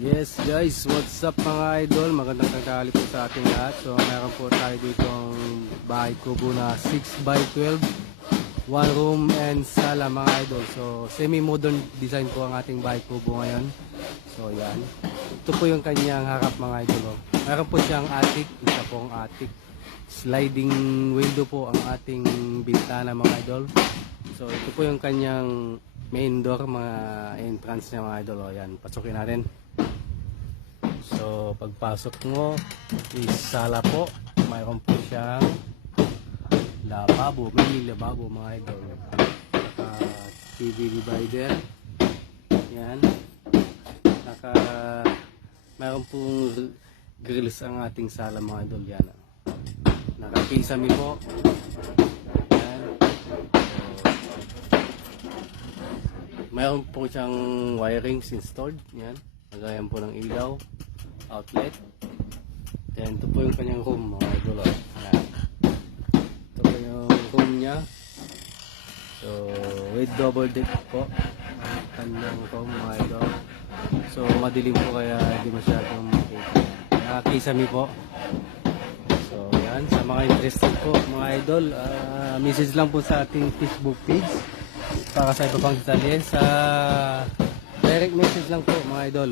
Yes guys, what's up mga idol? Magandang tanghali po sa ating lahat. So meron po tayo dito ang bahay kubo na 6x12, one room and sala mga idol. So semi-modern design po ang ating bahay kubo ngayon. So yan, ito po yung kanyang harap mga idol. Meron po siyang attic, isa pong attic. Sliding window po ang ating bintana mga idol. So ito po yung kanyang main door, mga entrance niya mga idol. O yan, pasukin natin. So pagpasok mo is sala po, mayroon po siyang lababo, mini lababo mga idol, naka TV divider yan, naka mayroon pong grills ang ating sala mga idol, yan, naka kisame po yan. So, mayroon po siyang wirings installed, yan, nagayan po ng ilaw, outlet. Then ito po yung kanyang room mga idol. Ayan. Ito po yung room niya. So with double deck po ang kanyang room mga idol. So madilim po kaya hindi masyadong makikita. Nakakisami po. So yan, sa mga interested po mga idol, message lang po sa ating Facebook page para sa iba pang detalye. Sa direct message lang po mga idol.